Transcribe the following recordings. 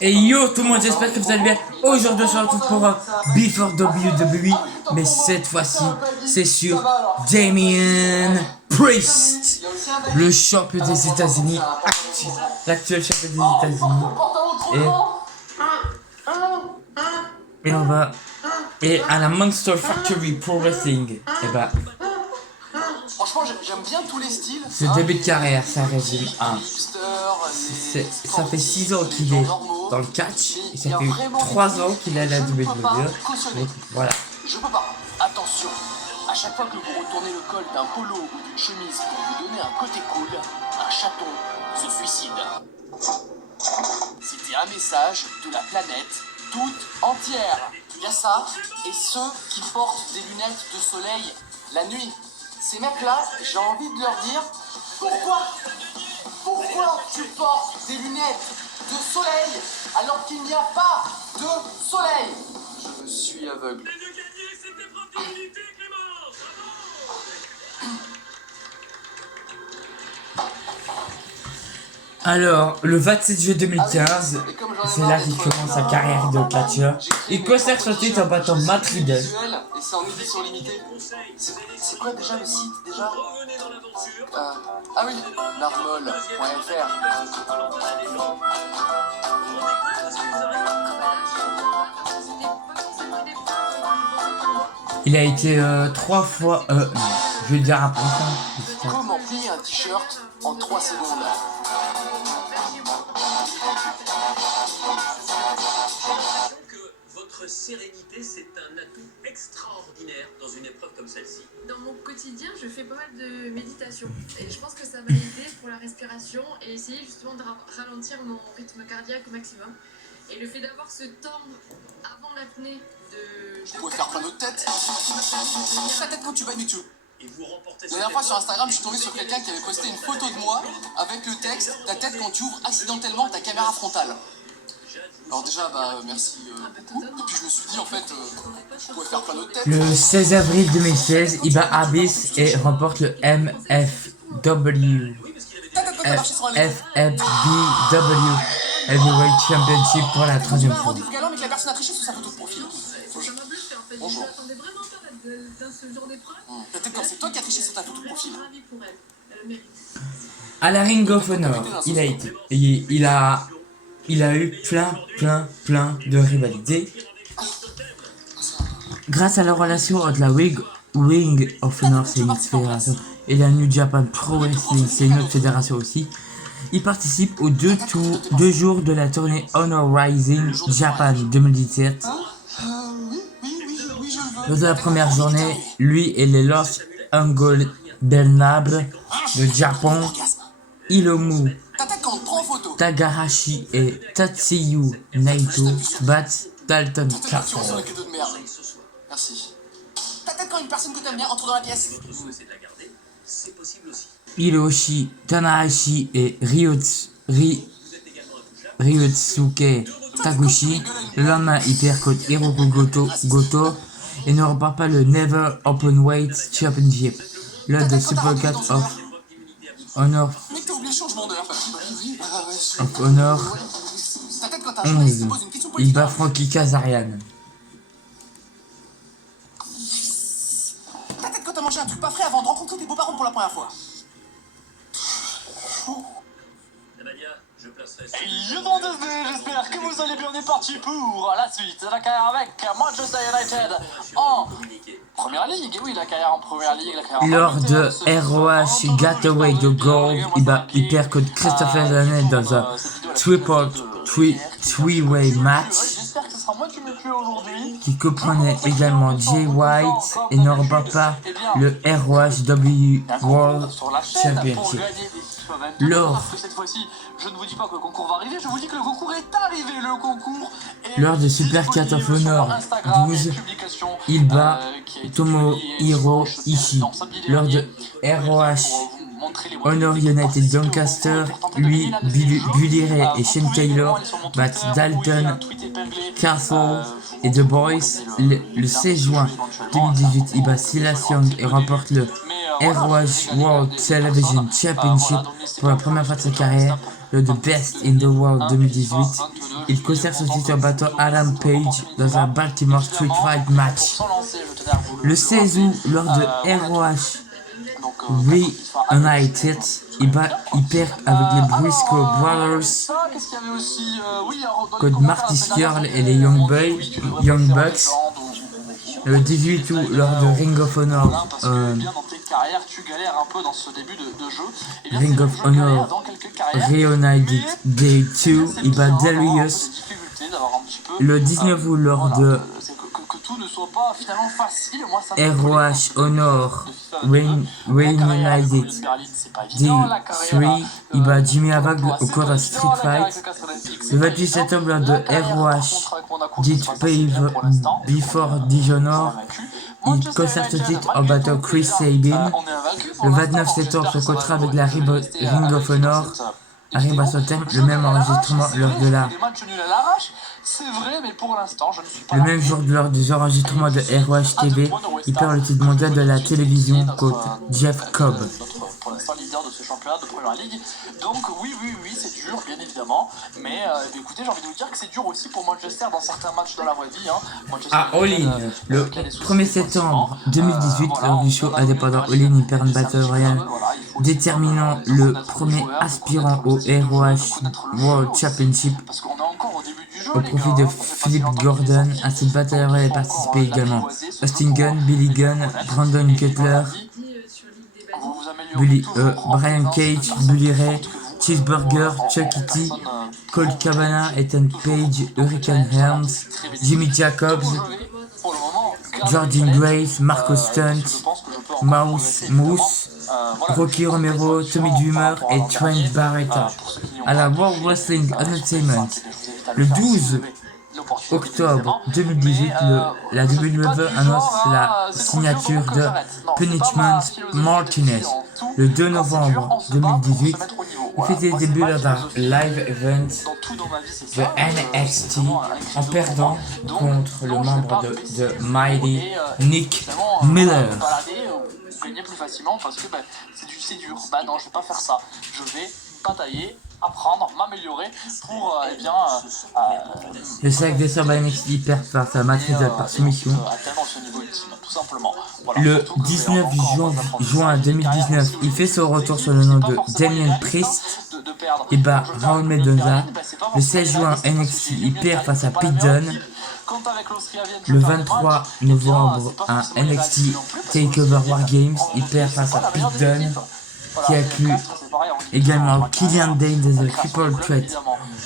Et yo tout le monde, j'espère que vous allez bien. Aujourd'hui on se retrouve pour un Before WWE, mais cette fois-ci c'est sur Damien Priest, le champion des États-Unis, l'actuel champion des États-Unis. Et on va à la Monster Factory Pro Wrestling. Et bah franchement j'aime bien tous les styles. ce début de carrière, ça résume un. Ça fait 6 ans qu'il est dans le catch et ça fait 3 ans qu'il est à la WWE. Donc voilà. Je peux pas. Attention, à chaque fois que vous retournez le col d'un polo ou d'une chemise pour vous donner un côté cool, un chaton se suicide. C'était un message de la planète toute entière. Il y a ça et ceux qui portent des lunettes de soleil la nuit. Ces mecs-là, j'ai envie de leur dire pourquoi tu portes des lunettes de soleil alors qu'il n'y a pas de soleil? Je suis aveugle. Alors, le 27 juillet 2015, c'est là qu'il commence sa carrière de catcheur. Il conserve son titre en battant Matt Riddle. Et c'est en édition limitée. C'est quoi déjà le site déjà? Ah oui, larmol.fr. Il a été 3 fois... je vais dire après ça. Comment plier un t-shirt en 3 secondes? Votre sérénité, c'est un atout extraordinaire dans une épreuve comme celle-ci. Dans mon quotidien, je fais pas mal de méditation et je pense que ça va aider pour la respiration et essayer justement de ralentir mon rythme cardiaque au maximum. Et le fait d'avoir ce temps avant l'apnée de... Tu pourrais faire plein d'autres têtes. Ta tête quand tu vas YouTube. Et vous remportez La dernière fois sur Instagram, je suis tombé sur quelqu'un qui avait posté une photo de moi avec le texte « Ta tête quand tu ouvres accidentellement ta caméra frontale ». Alors déjà, merci beaucoup. Et puis je me suis dit, en fait, je pourrais faire plein d'autres têtes. Le 16 avril 2016, il bat Abyss et remporte le MFW. FFBW Heavyweight Championship pour la 3e fois. Du galant, mais que la personne a triché sur sa photo de profil. Ça m'a bluffé en fait, je m'attendais vraiment pas dans ce genre d'épreuve. Peut-être quand c'est toi qui as triché sur ta photo de profil. Je suis ravie pour elle, elle le mérite. À la Ring of Honor, il a été. Il a eu plein de rivalités. Grâce à la relation entre la Ring of Honor, c'est une fédération, et la New Japan Pro Wrestling, c'est une autre fédération aussi, il participe aux deux jours de la tournée Honor Rising Japan 2017. Lors de la première journée, lui et les Los Ingobernables de Japon, Hiromu Takahashi et Tatsuya Naito battent Dalton Castle. Merci. Ta tête quand une personne que t'aimes bien entre dans la pièce. Hiroshi Tanahashi et Ryotsuke Taguchi. Le lendemain, il perd contre Hiroku Goto et ne remporte pas le Never Openweight Championship. Lors de Supercard of Honor 11, il bat Frankie Kazarian. Ta tête quand t'as mangé un truc pas frais avant de rencontrer tes beaux-parents pour la première fois. J'espère que vous allez bien. On est parti pour la suite de la carrière avec Manchester United en Première Ligue. Oui, la carrière en Première Ligue. Lors de ROH Gateway de Gold, il perd contre Christopher Daniel dans un three-way match qui comprenait également Jay White et ne remporte pas le ROHW World Championship. Lors de Supercard of Honor 12, il bat Tomohiro Ishii. Lors de ROH Honor United Doncaster, lui, Bully Ray et Shane Taylor battent Dalton Castle et The Boys. Le 16 juin 2018, il bat Silas Young et remporte le ROH World Television Championship pour la première fois de sa carrière, le The Best in the World 2018. il conserve son titre en battant Adam Page dans un Baltimore Street Fight match. Le 16 août, lors de ROH Reunited, il perd avec les Briscoe Brothers contre Marty Scurll et les Young Bucks. Le 18 août, lors de Ring of Honor, Reunited Day 2, il bat Darius. Le 19 août, lors de ROH Honor Reunited Day 3, il bat Jimmy Havoc au cours d'un Street Fight. Le 28 septembre, lors de ROH Did Pave Before Dishonor, il conserve ce titre en battant Chris Sabin. Le 29 septembre, son contrat avec la Ring of Honor arrive à son terme, le même enregistrement lors de la... Le même jour lors des enregistrements de ROH TV, il perd le titre mondial de la télévision contre Jeff Cobb. Pour l'instant leader de ce championnat de Première Ligue. Donc oui, c'est dur, bien évidemment. Mais écoutez, j'ai envie de vous dire que c'est dur aussi pour Manchester dans certains matchs dans la vraie vie. All In, le 1er septembre 2018, lors du show indépendant All In, il perd une Battle Royale déterminant le premier aspirant au ROH World Championship au profit de Philip Gordon. À cette Battle Royale participaient également Austin Gunn, Billy Gunn, Brandon Cutler, Brian Cage, Bully Ray, Cheeseburger, Chucky T, Colt Cabana, Ethan Page, Hurricane Helms, Jimmy Jacobs, Jordan Grace, Marco Stunt, Moose, Rocky Romero, Tommy Dreamer et Trent Barretta. À la World Wrestling Entertainment, le 12 octobre 2018, la WWE annonce la signature de Punishment Martinez. Le 2 novembre 2018, il fait ses débuts dans un live event de NXT en perdant contre le membre de Mighty, Nick Miller. Gagner plus facilement parce que c'est dur. Non, je vais pas faire ça. Je vais batailler, apprendre, m'améliorer pour le 5 décembre NXT perd face à Madrid par soumission. Le 19 juin 2019, il fait son retour sur le nom de Damien Priest et bat Raul Mendoza. Le 16 juin, NXT, il perd face à Pete Dunne. Le 23 novembre, à NXT TakeOver War Games, il perd face à Pete Dunne, qui inclut également Killian Dane de The Triple Threat,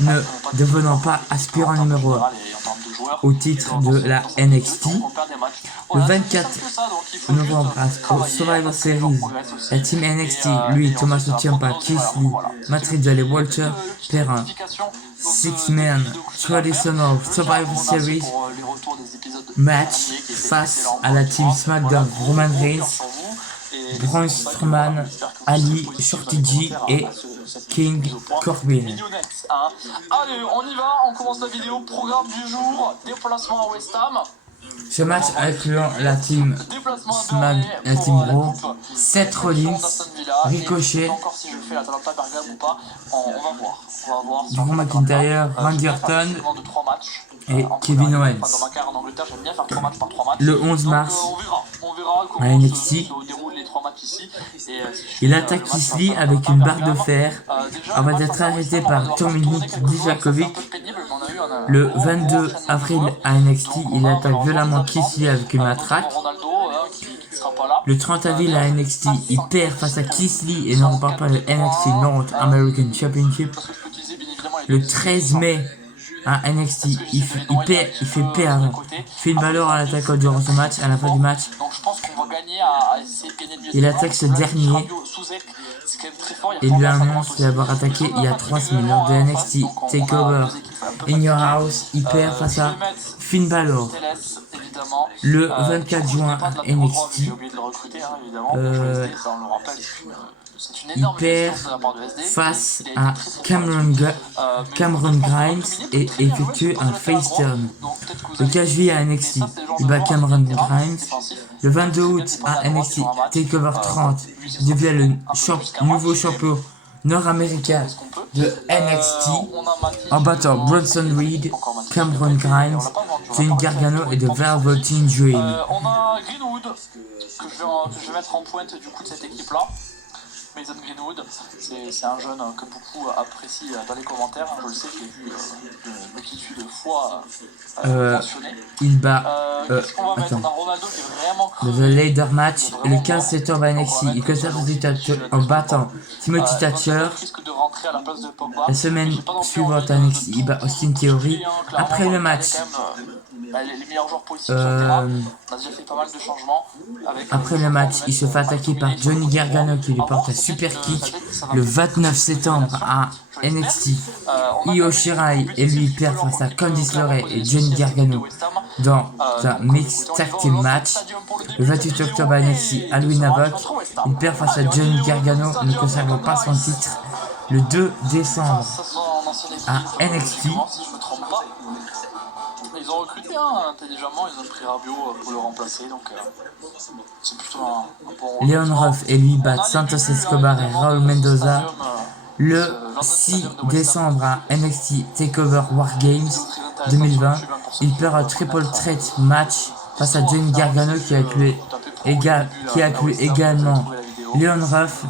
ne devenant pas aspirant numéro 1 au titre de la NXT. Le 24 novembre, au Survivor Series, la team NXT, lui, Tommaso Ciampa, Keith Lee, Matt Riddle et Walter, perd un six-man traditional Survivor Series match face à la team SmackDown, Roman Reigns, Braun Strowman, Ali, Shorty G et King Corbin. Allez, on y va, on commence la vidéo. Programme du jour, déplacement à West Ham. Ce match incluant la team Raw, Seth Rollins, Ricochet, Drew McIntyre, Randy Orton et Kevin Owens. Le 11 mars, à NXT, il attaque Keith Lee avec une barre de fer avant d'être arrêté par Dominik Dijakovic. Le 22 avril à NXT, il attaque violemment Keith Lee avec une matraque. Le 30 avril à NXT, il perd face à Keith Lee et ne remporte pas le NXT North American Championship. Le 13 mai à NXT, il fait perdre Finn Balor en l'attaquant durant son match. À la fin du match, il attaque ce dernier et lui annonce l'avoir attaqué il y a 3 semaines lors de NXT TakeOver In Your House. Il perd face à Finn Balor. Le 24 juin à NXT, il perd face à Cameron Grimes et effectue un face turn. Le 15 juillet à NXT, il bat Cameron Grimes. Le 22 août à NXT TakeOver 30, il devient le nouveau champion nord-américain ce qu'on peut. de NXT On a Matty en battant Junior, Bronson Reed, encore Matty Cameron Junior, Grimes, on l'a pas vendu, on Johnny l'a pas Gargano vendu, et The on l'a pas Velveteen Dream. On a Greenwood, que je vais mettre en pointe du coup de cette équipe-là. Mason Greenwood, c'est un jeune que beaucoup apprécient dans les commentaires, je le sais, je l'ai vu de multitude de fois mentionné. Il bat Qu'est-ce qu'on va mettre? attends. On a Ronaldo qui est vraiment Le crevé. Ladder Match et le 15 septembre à NXT. Il conserve ses titres en battant Timothy Thatcher. Risque de rentrer à la place de Pogba. La semaine J'ai pas non plus suivante envie à de- NXT, il bat Austin Theory. Clairement, Après on le va match, regarder quand même, les meilleurs joueurs possibles sur le terrain. On a déjà fait pas mal de changements. Après le match, il se fait attaquer par Johnny Gargano qui lui porte un super kick le 29 septembre à NXT. Io Shirai et lui perd face à Candice LeRae et Johnny Gargano dans un Mixed Tag Team Match. Le 28 octobre à NXT, Halloween Havoc, il perd face à Johnny Gargano, ne conserve pas son titre. Le 2 décembre à NXT, Si je me trompe pas. Ils ont recruté intelligemment, ils ont pris Rabiot pour le remplacer, donc c'est plutôt un bon Leon recrutement. Ruff et lui battent Santos Escobar et Raul Mendoza. Le 6 décembre à NXT TakeOver War Games 2020, il perd un triple threat match face à Johnny Gargano qui inclut également Leon Ruff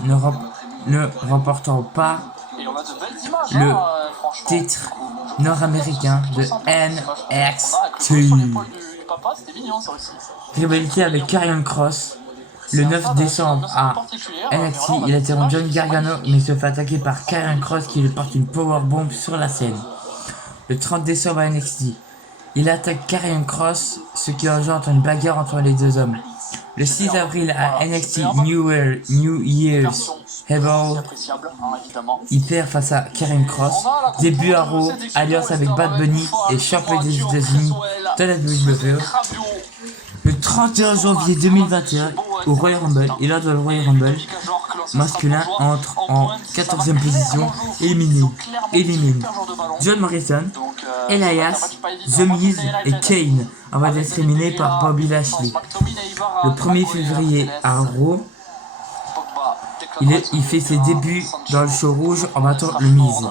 ne remportant pas Et on a de belles images, le franchement. titre nord-américain de NXT. C'était mignon ça aussi. Rivalité avec Karrion Kross. Le 9 décembre à NXT, il interrompt Johnny Gargano mais se fait attaquer par Karrion Kross qui lui porte une powerbomb sur la scène. Le 30 décembre à NXT, il attaque Karrion Kross, ce qui engendre une bagarre entre les deux hommes. Le 6 avril à NXT New Year's Evil, Appréciable, évidemment. il perd face à Karrion Kross. Début à Raw, alliance avec Bad Bunny et champion des États-Unis de la WWE. Le 31 janvier 2021, au Royal Rumble, et lors de le Royal Rumble, masculin entre en 14e position, élimine John Morrison, Elias, The Miz et Kane, avant d'être éliminé par Bobby Lashley. Le 1er février à Raw, il fait ses débuts dans le show rouge en battant le Miz.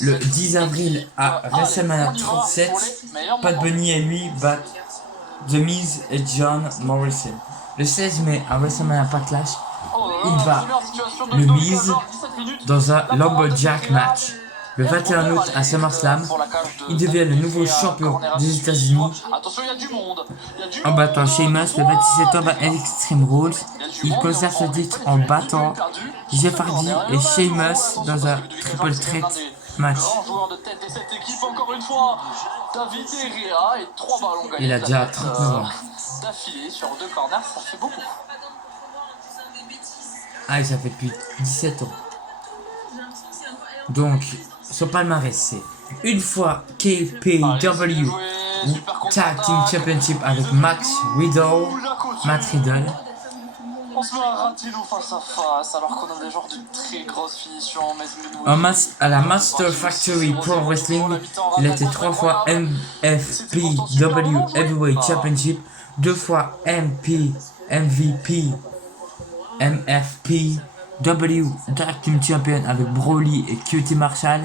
Le 10 avril à WrestleMania 37, Bad Bunny et lui battent The Miz et John Morrison. Le 16 mai à WrestleMania Backlash, il bat le Miz dans un Lumberjack match. Le 21 août à SummerSlam, il devient le nouveau champion des États-Unis en battant Sheamus. Le 26 septembre à Extreme Rules, il conserve ce titre en battant Jeff Hardy et Sheamus dans un triple threat match. Il a déjà 39 ans. D'affilée sur 2 corners, ça fait beaucoup. Ah, ça fait depuis 17 ans. Donc, son palmarès, c'est une fois KPW Tag Team Championship avec Matt Riddle. On se met un Ratilo face à face alors qu'on a des genres de très grosses finitions. À la Master Factory Pro Wrestling, il a été 3 fois MFPW Heavyweight Championship, 2 fois MVP MFPW Tag Team Champion avec Broly et QT Marshall.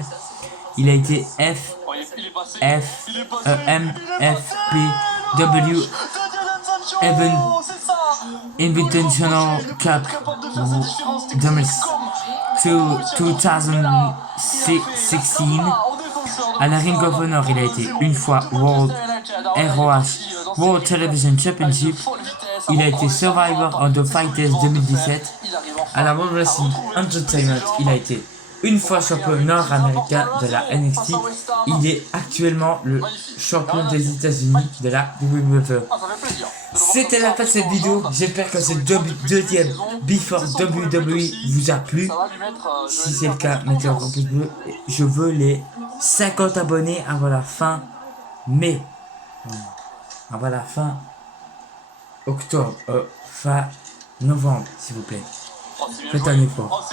Il a été MFPW Invitational Cup 2016. À la Ring of Honor, il a été une fois World ROH World Television Championship. Il a été Survivor of the Fighters 2017. À la World Wrestling Entertainment, il a été une fois champion nord-américain de la NXT. Il est actuellement le champion des États-Unis de la WWE. C'était la fin de cette vidéo. J'espère que cette deuxième Before WWE vous a plu. Si c'est le cas, mettez un gros pouce bleu. Je veux les 50 abonnés avant la fin mai. Avant la fin octobre. Fin novembre, s'il vous plaît. Faites un effort.